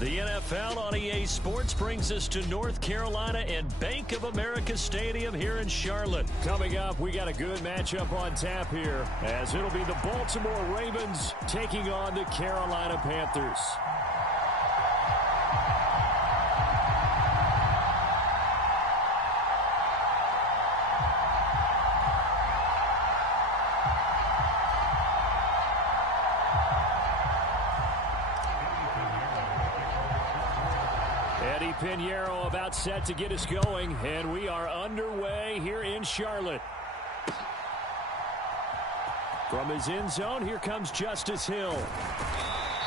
The NFL on EA Sports brings us to North Carolina and Bank of America Stadium here in Charlotte. Coming up, we got a good matchup on tap here, as it'll be the Baltimore Ravens taking on the Carolina Panthers. Pinheiro about set to get us going, and we are underway here in Charlotte. From his end zone, here comes Justice Hill.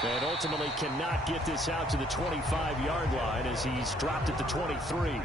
And ultimately cannot get this out to the 25-yard line as he's dropped at the 23.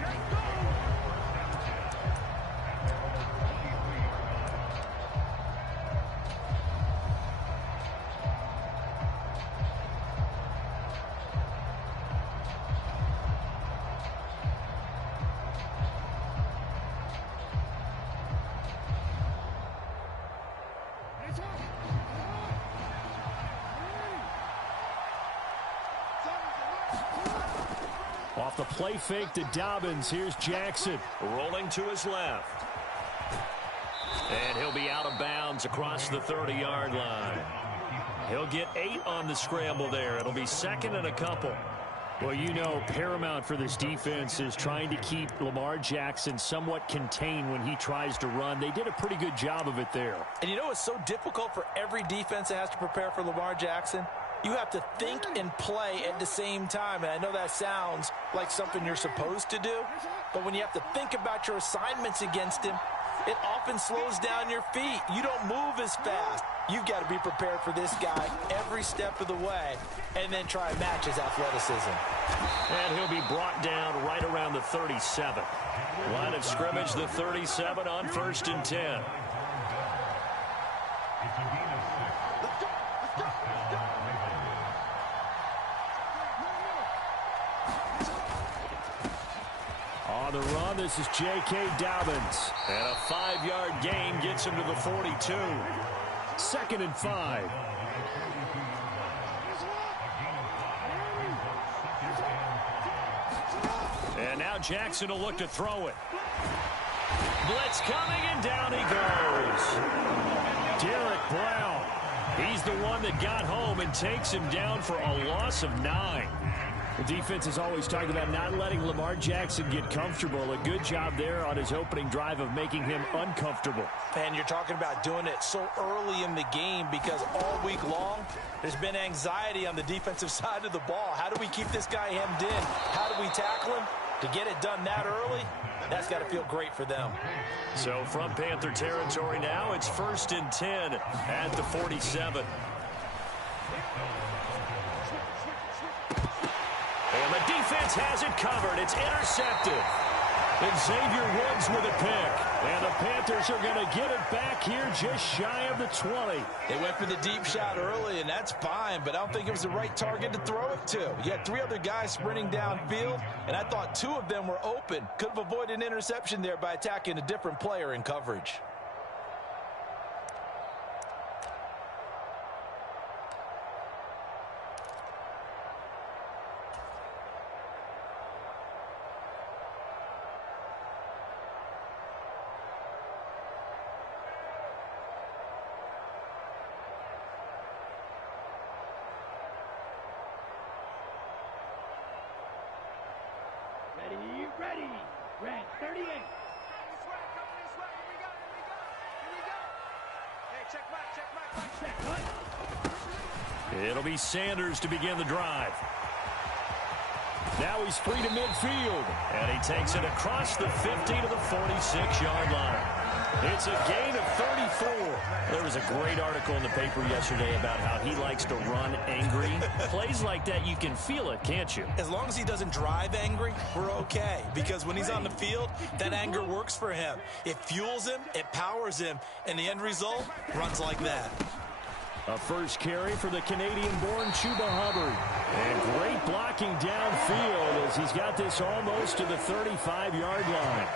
Off the play fake to Dobbins. Here's Jackson rolling to his left. And he'll be out of bounds across the 30-yard line. He'll get 8 on the scramble there. It'll be second and a couple. Well, you know, paramount for this defense is trying to keep Lamar Jackson somewhat contained when he tries to run. They did a pretty good job of it there. And you know it's so difficult for every defense that has to prepare for Lamar Jackson? You have to think and play at the same time. And I know that sounds like something you're supposed to do, but when you have to think about your assignments against him, it often slows down your feet. You don't move as fast. You've got to be prepared for this guy every step of the way and then try and match his athleticism. And he'll be brought down right around the 37. Line of scrimmage, the 37 on 1st and 10. On the run, this is J.K. Dobbins. And a 5-yard gain gets him to the 42. 2nd and 5. And now Jackson will look to throw it. Blitz coming, and down he goes. Derek Brown. He's the one that got home and takes him down for a loss of 9. The defense is always talking about not letting Lamar Jackson get comfortable. A good job there on his opening drive of making him uncomfortable. And you're talking about doing it so early in the game because all week long there's been anxiety on the defensive side of the ball. How do we keep this guy hemmed in? How do we tackle him? To get it done that early, that's got to feel great for them. So from Panther territory now, it's 1st and 10 at the 47. And the defense has it covered. It's intercepted. And Xavier Woods with a pick. And the Panthers are going to get it back here just shy of the 20. They went for the deep shot early, and that's fine, but I don't think it was the right target to throw it to. You had 3 other guys sprinting downfield, and I thought 2 of them were open. Could have avoided an interception there by attacking a different player in coverage. Ready. Red 38. It'll be Sanders to begin the drive. Now he's free to midfield. And he takes it across the 50 to the 46-yard line. It's a gain of 34. There was a great article in the paper yesterday about how he likes to run angry. Plays like that, you can feel it, can't you? As long as he doesn't drive angry, we're okay. Because when he's on the field, that anger works for him. It fuels him, it powers him, and the end result runs like that. A first carry for the Canadian-born Chuba Hubbard. And great blocking downfield as he's got this almost to the 35-yard line.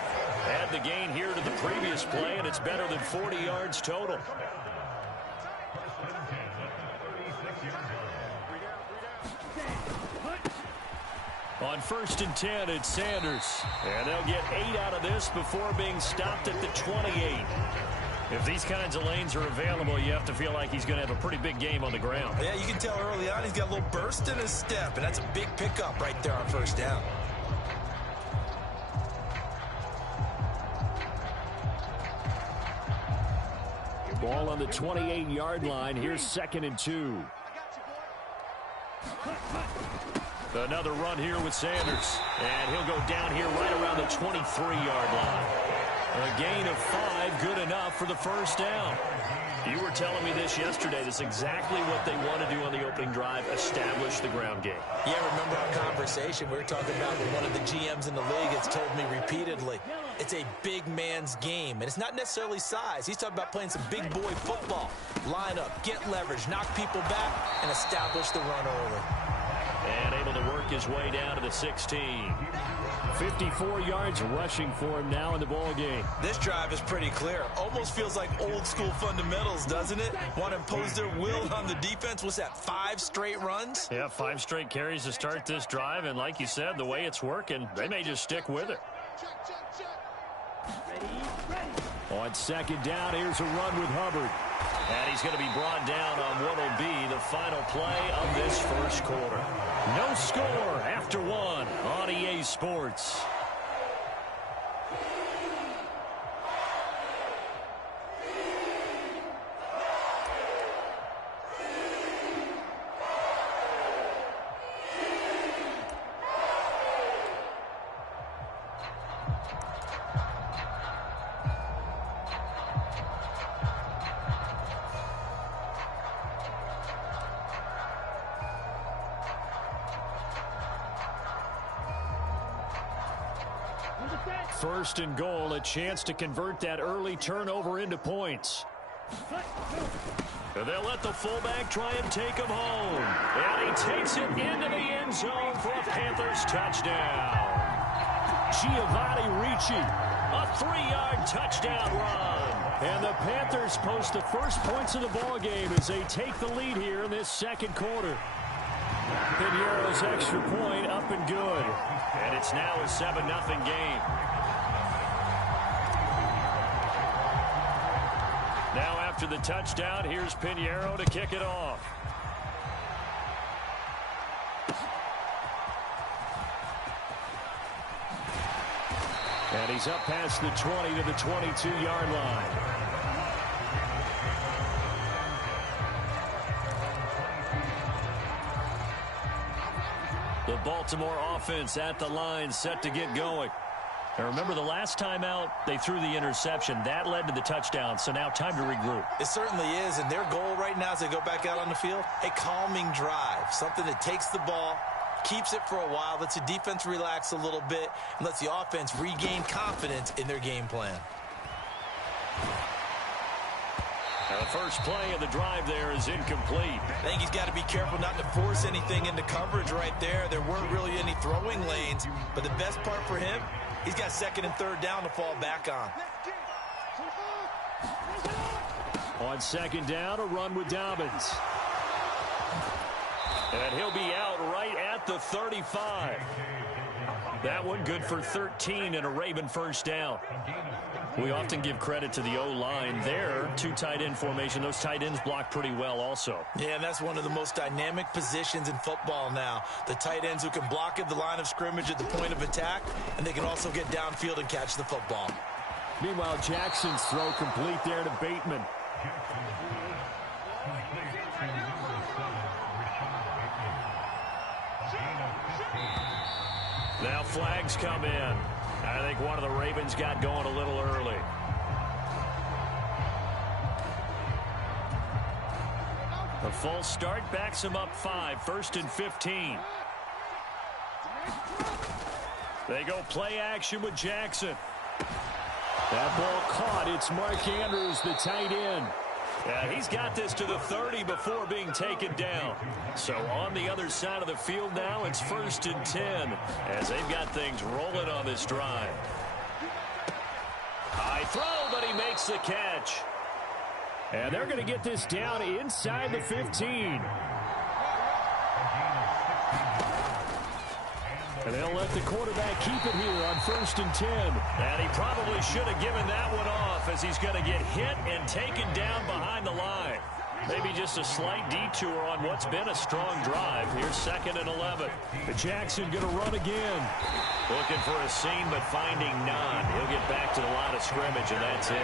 Add the gain here to the previous play, and it's better than 40 yards total. On 1st and 10, it's Sanders. And they'll get 8 out of this before being stopped at the 28. If these kinds of lanes are available, you have to feel like he's going to have a pretty big game on the ground. Yeah, you can tell early on he's got a little burst in his step, and that's a big pickup right there on 1st down. Ball on the 28-yard line. Here's 2nd and 2. Another run here with Sanders. And he'll go down here right around the 23-yard line. A gain of 5, good enough for the 1st down. You were telling me this yesterday. That's exactly what they want to do on the opening drive, establish the ground game. Yeah, remember our conversation we were talking about with one of the GMs in the league has told me repeatedly, it's a big man's game, and it's not necessarily size. He's talking about playing some big boy football. Line up, get leverage, knock people back, and establish the run early. And able to work his way down to the 16. 54 yards rushing for him now in the ball game. This drive is pretty clear. Almost feels like old school fundamentals, doesn't it? Want to impose their will on the defense. What's that, 5 straight runs? Yeah, 5 straight carries to start this drive. And like you said, the way it's working, they may just stick with it. On 2nd down, here's a run with Hubbard. And he's going to be brought down on what will be the final play of this 1st quarter. No score after 1 on EA Sports. First and goal, a chance to convert that early turnover into points. They'll let the fullback try and take him home. And he takes it into the end zone for a Panthers touchdown. Giovanni Ricci, a 3-yard touchdown run. And the Panthers post the first points of the ball game as they take the lead here in this 2nd quarter. Piñeiro's extra point up and good. And it's now a 7-0 game. Now after the touchdown, here's Piñeiro to kick it off. And he's up past the 20 to the 22-yard line. The Baltimore offense at the line, set to get going. And remember, the last time out, they threw the interception. That led to the touchdown, so now time to regroup. It certainly is, and their goal right now as they go back out on the field, a calming drive, something that takes the ball, keeps it for a while, lets the defense relax a little bit, and lets the offense regain confidence in their game plan. Now the first play of the drive there is incomplete. I think he's got to be careful not to force anything into coverage right there. There weren't really any throwing lanes, but the best part for him, he's got 2nd and 3rd down to fall back on. On 2nd down, a run with Dobbins. And he'll be out right at the 35. That one good for 13 and a Raven 1st down. We often give credit to the O-line there. 2 tight end formation. Those tight ends block pretty well also. Yeah, and that's one of the most dynamic positions in football now. The tight ends who can block at the line of scrimmage at the point of attack, and they can also get downfield and catch the football. Meanwhile, Jackson's throw complete there to Bateman. Now flags come in. I think one of the Ravens got going a little early. A false start backs him up 5. 1st and 15. They go play action with Jackson. That ball caught. It's Mark Andrews, the tight end. Yeah, he's got this to the 30 before being taken down. So on the other side of the field now, it's 1st and 10 as they've got things rolling on this drive. High throw, but he makes the catch. And they're going to get this down inside the 15. And they'll let the quarterback keep it here on 1st and 10. And he probably should have given that one off as he's going to get hit and taken down behind the line. Maybe just a slight detour on what's been a strong drive. Here's 2nd and 11. Jackson going to run again. Looking for a seam, but finding none. He'll get back to the line of scrimmage, and that's it.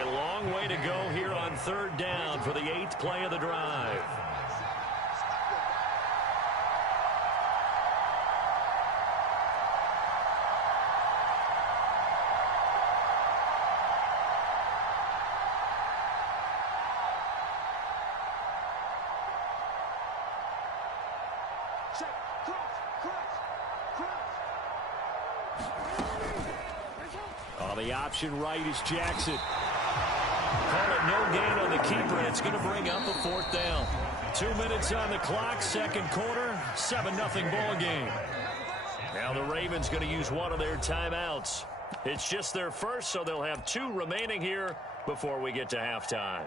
A long way to go here on 3rd down for the 8th play of the drive. The option right is Jackson. Call it no gain on the keeper, and it's going to bring up a 4th down. 2 minutes on the clock, 2nd quarter, 7-0 ball game. Now the Ravens going to use one of their timeouts. It's just their first, so they'll have 2 remaining here before we get to halftime.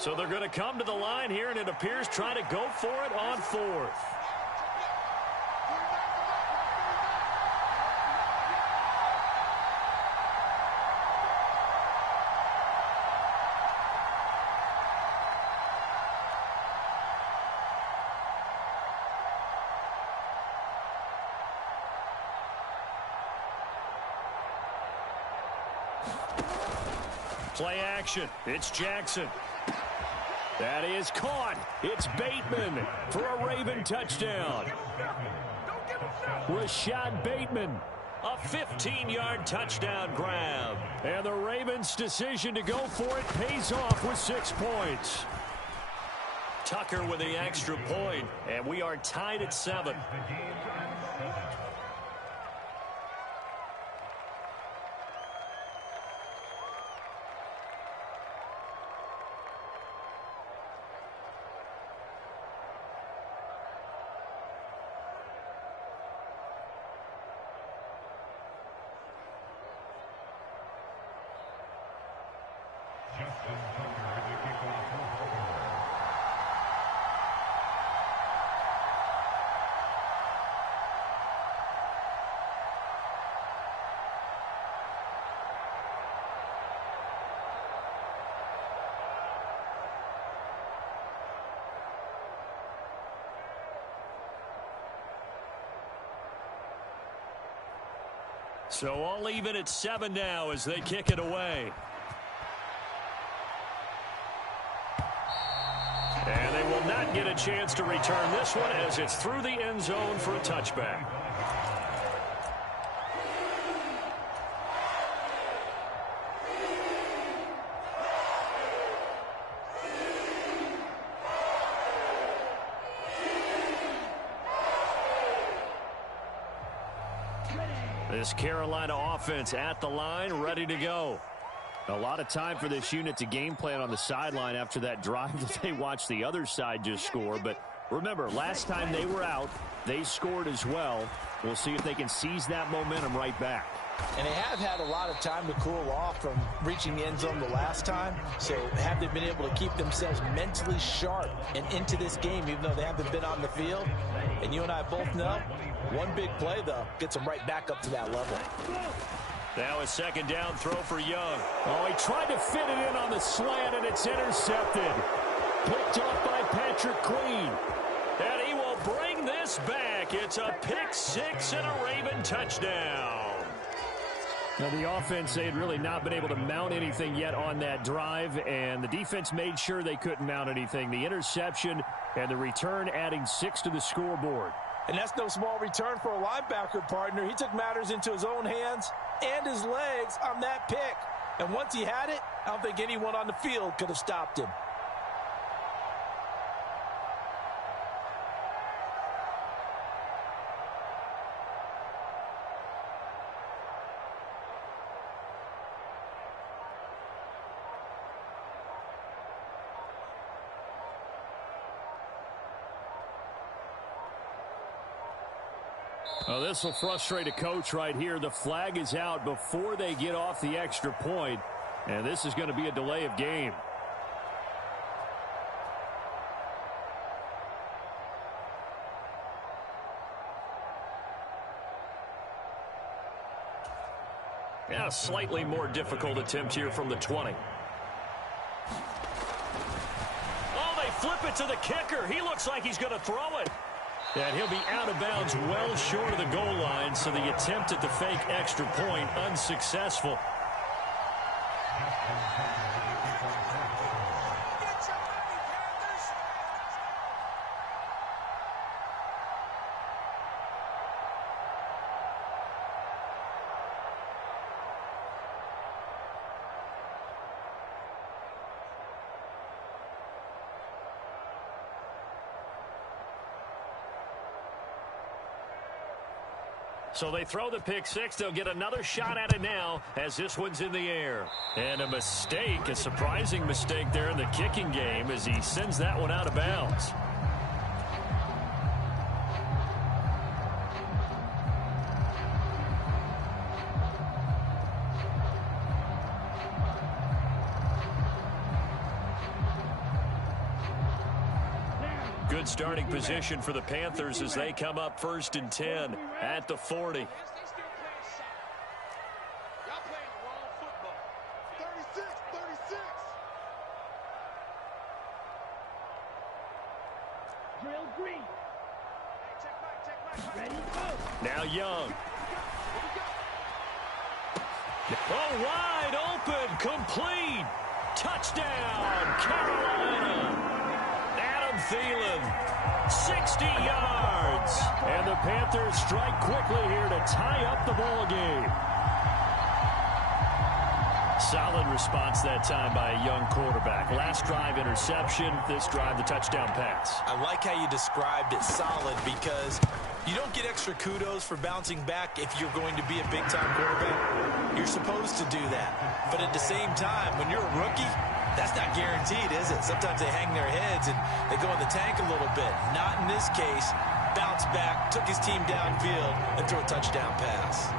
So they're going to come to the line here, and it appears trying to go for it on 4th. Play action. It's Jackson. That is caught. It's Bateman for a Raven touchdown. Rashad Bateman, a 15-yard touchdown grab. And the Ravens' decision to go for it pays off with 6 points. Tucker with the extra point, and we are tied at 7. So all even at 7 now as they kick it away. And they will not get a chance to return this one as it's through the end zone for a touchback. This Carolina offense at the line, ready to go. A lot of time for this unit to game plan on the sideline after that drive that they watched the other side just score. But remember, last time they were out, they scored as well. We'll see if they can seize that momentum right back. And they have had a lot of time to cool off from reaching the end zone the last time. So have they been able to keep themselves mentally sharp and into this game, even though they haven't been on the field? And you and I both know, one big play, though, gets them right back up to that level. Now a 2nd down throw for Young. Oh, he tried to fit it in on the slant, and it's intercepted. Picked up by Patrick Queen. And he will bring this back. It's a pick 6 and a Raven touchdown. Now, the offense, they had really not been able to mount anything yet on that drive, and the defense made sure they couldn't mount anything. The interception and the return adding 6 to the scoreboard. And that's no small return for a linebacker, partner. He took matters into his own hands and his legs on that pick. And once he had it, I don't think anyone on the field could have stopped him. Oh, this will frustrate a coach right here. The flag is out before they get off the extra point, and this is going to be a delay of game. Yeah, a slightly more difficult attempt here from the 20. Oh, they flip it to the kicker. He looks like he's going to throw it. And he'll be out of bounds well short of the goal line, so the attempt at the fake extra point unsuccessful. So they throw the pick six. They'll get another shot at it now as this one's in the air. And a mistake, a surprising mistake there in the kicking game as he sends that one out of bounds. Good starting position for the Panthers as they come up 1st and 10 at the 40. Y'all playing the wrong football. 36, 36. Drill green. Check Ready, go. Now Young. Oh, wide open, complete. Touchdown, Carolina. Adam Thielen, 60 yards. And the Panthers strike quickly here to tie up the ball game. Solid response that time by a young quarterback. Last drive interception, this drive the touchdown pass. I like how you described it solid because you don't get extra kudos for bouncing back if you're going to be a big-time quarterback. You're supposed to do that. But at the same time, when you're a rookie, that's not guaranteed, is it? Sometimes they hang their heads and they go in the tank a little bit. Not in this case. Bounced back, took his team downfield, and threw a touchdown pass.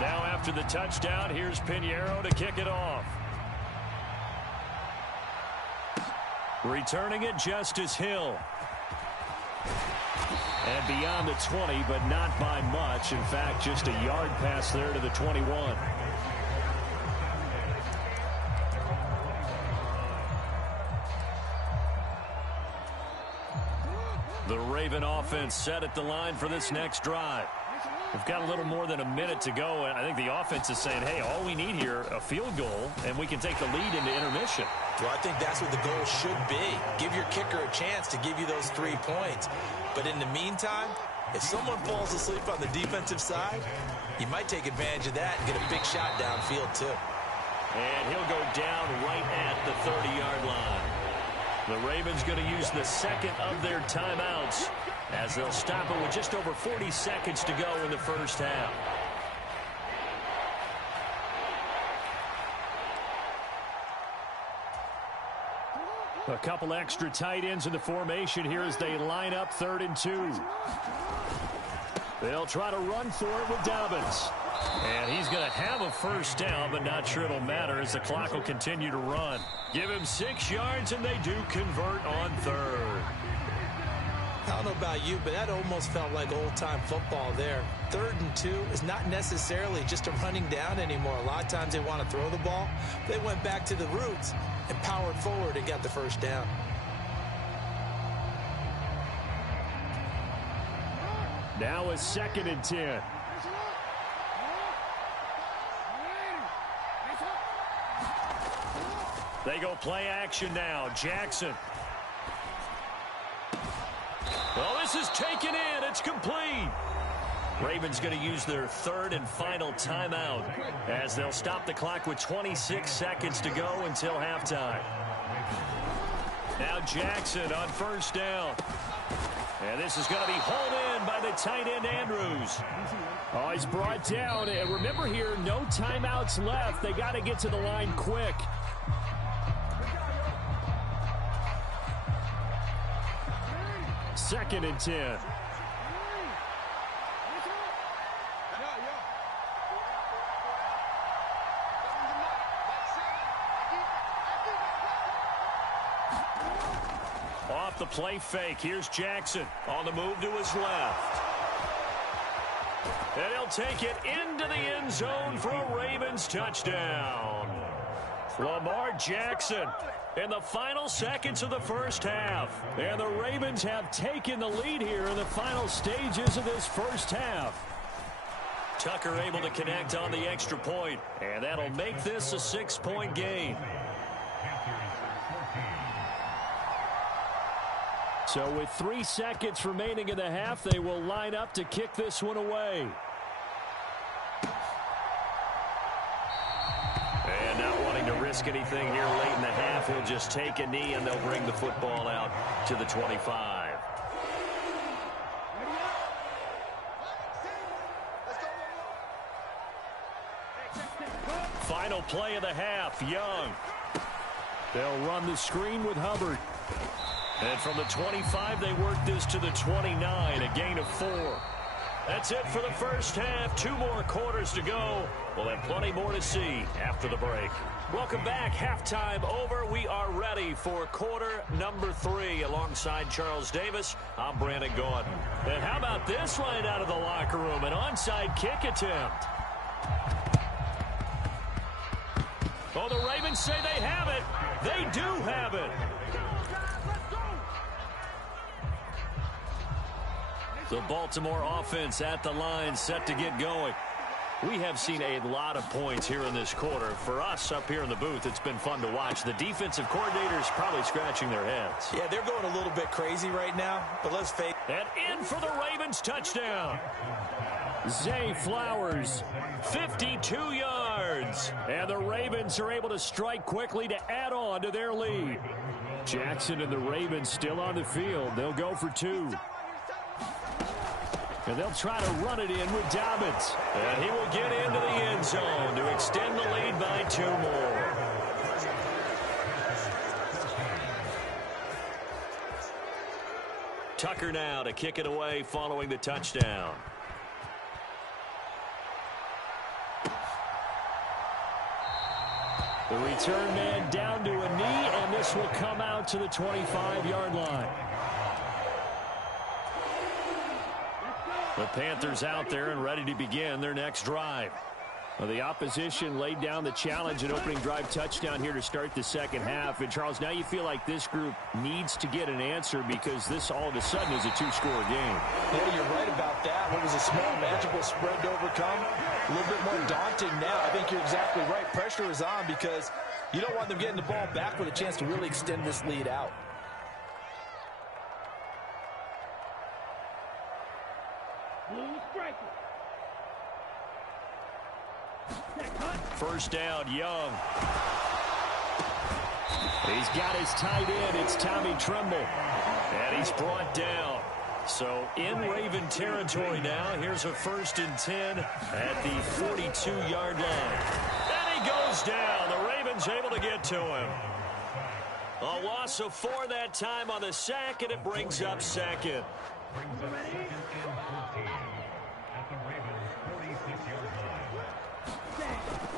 Now after the touchdown, here's Pinheiro to kick it off. Returning it, Justice Hill. And beyond the 20, but not by much. In fact, just a yard pass there to the 21. The Raven offense set at the line for this next drive. We've got a little more than a minute to go, and I think the offense is saying, hey, all we need here, a field goal, and we can take the lead into intermission. Well, I think that's what the goal should be. Give your kicker a chance to give you those 3 points. But in the meantime, if someone falls asleep on the defensive side, you might take advantage of that and get a big shot downfield, too. And he'll go down right at the 30-yard line. The Ravens going to use the second of their timeouts as they'll stop it with just over 40 seconds to go in the first half. A couple extra tight ends in the formation here as they line up 3rd and 2. They'll try to run for it with Dobbins. And he's going to have a first down, but not sure it'll matter as the clock will continue to run. Give him 6 yards, and they do convert on 3rd. I don't know about you, but that almost felt like old-time football there. 3rd and 2 is not necessarily just a running down anymore. A lot of times they want to throw the ball. They went back to the roots and powered forward and got the first down. Now a 2nd and 10. They go play action now. Jackson. Well, this is taken in. It's complete. Ravens going to use their 3rd and final timeout as they'll stop the clock with 26 seconds to go until halftime. Now Jackson on first down. And this is going to be hauled in by the tight end, Andrews. Oh, he's brought down. And remember here, no timeouts left. They got to get to the line quick. Second and 10. Off the play fake. Here's Jackson on the move to his left. And he'll take it into the end zone for a Ravens touchdown. Lamar Jackson in the final seconds of the first half. And the Ravens have taken the lead here in the final stages of this first half. Tucker able to connect on the extra point, and that'll make this a 6-point game. So with 3 seconds remaining in the half, they will line up to kick this one away. And not wanting to risk anything here late in the half, he'll just take a knee and they'll bring the football out to the 25. Final play of the half, Young. They'll run the screen with Hubbard. And from the 25, they work this to the 29, a gain of 4. That's it for the first half. 2 more quarters to go. We'll have plenty more to see after the break. Welcome back. Halftime over. We are ready for quarter number 3. Alongside Charles Davis, I'm Brandon Gordon. And how about this right out of the locker room? An onside kick attempt. Oh, the Ravens say they have it. They do have it. The Baltimore offense at the line, set to get going. We have seen a lot of points here in this quarter. For us up here in the booth, it's been fun to watch. The defensive coordinators probably scratching their heads. Yeah, they're going a little bit crazy right now, but let's face it. And in for the Ravens touchdown. Zay Flowers, 52 yards. And the Ravens are able to strike quickly to add on to their lead. Jackson and the Ravens still on the field. They'll go for 2. And they'll try to run it in with Dobbins. And he will get into the end zone to extend the lead by 2 more. Tucker now to kick it away following the touchdown. The return man down to a knee, and this will come out to the 25-yard line. The Panthers out there and ready to begin their next drive. Well, the opposition laid down the challenge and opening drive touchdown here to start the second half. And, Charles, now you feel like this group needs to get an answer because this all of a sudden is a 2-score game. Yeah, you're right about that. What was a small, manageable spread to overcome? A little bit more daunting now. I think you're exactly right. Pressure is on because you don't want them getting the ball back with a chance to really extend this lead out. First down, Young. He's got his tight end. It's Tommy Tremble. And he's brought down. So in Raven territory now. Here's a 1st and 10 at the 42-yard line. And he goes down. The Ravens able to get to him. A loss of 4 that time on the sack, and it brings up 2nd.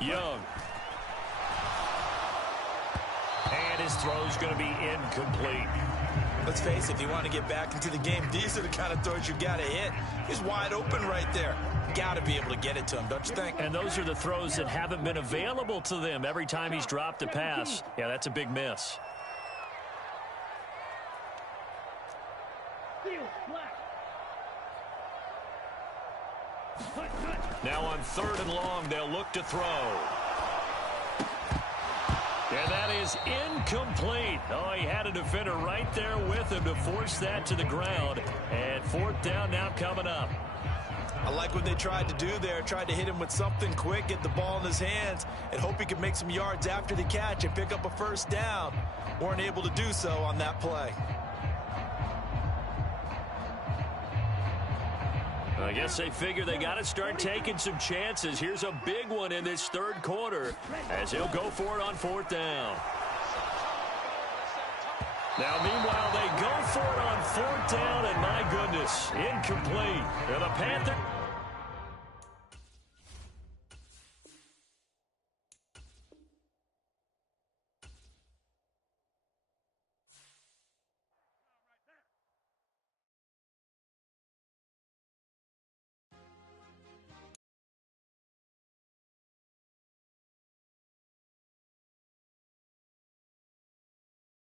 Young. And his throw's going to be incomplete. Let's face it, if you want to get back into the game, these are the kind of throws you got to hit. He's wide open right there. Got to be able to get it to him, don't you think? And those are the throws that haven't been available to them every time he's dropped a pass. Yeah, that's a big miss. Now on 3rd and long, they'll look to throw. And that is incomplete. Oh, he had a defender right there with him to force that to the ground. And 4th down now coming up. I like what they tried to do there. Tried to hit him with something quick, get the ball in his hands, and hope he could make some yards after the catch and pick up a 1st down. Weren't able to do so on that play. I guess they figure they got to start taking some chances. Here's a big one in this 3rd quarter as he'll go for it on 4th down. Now, meanwhile, they go for it on 4th down, and my goodness, incomplete. And the Panthers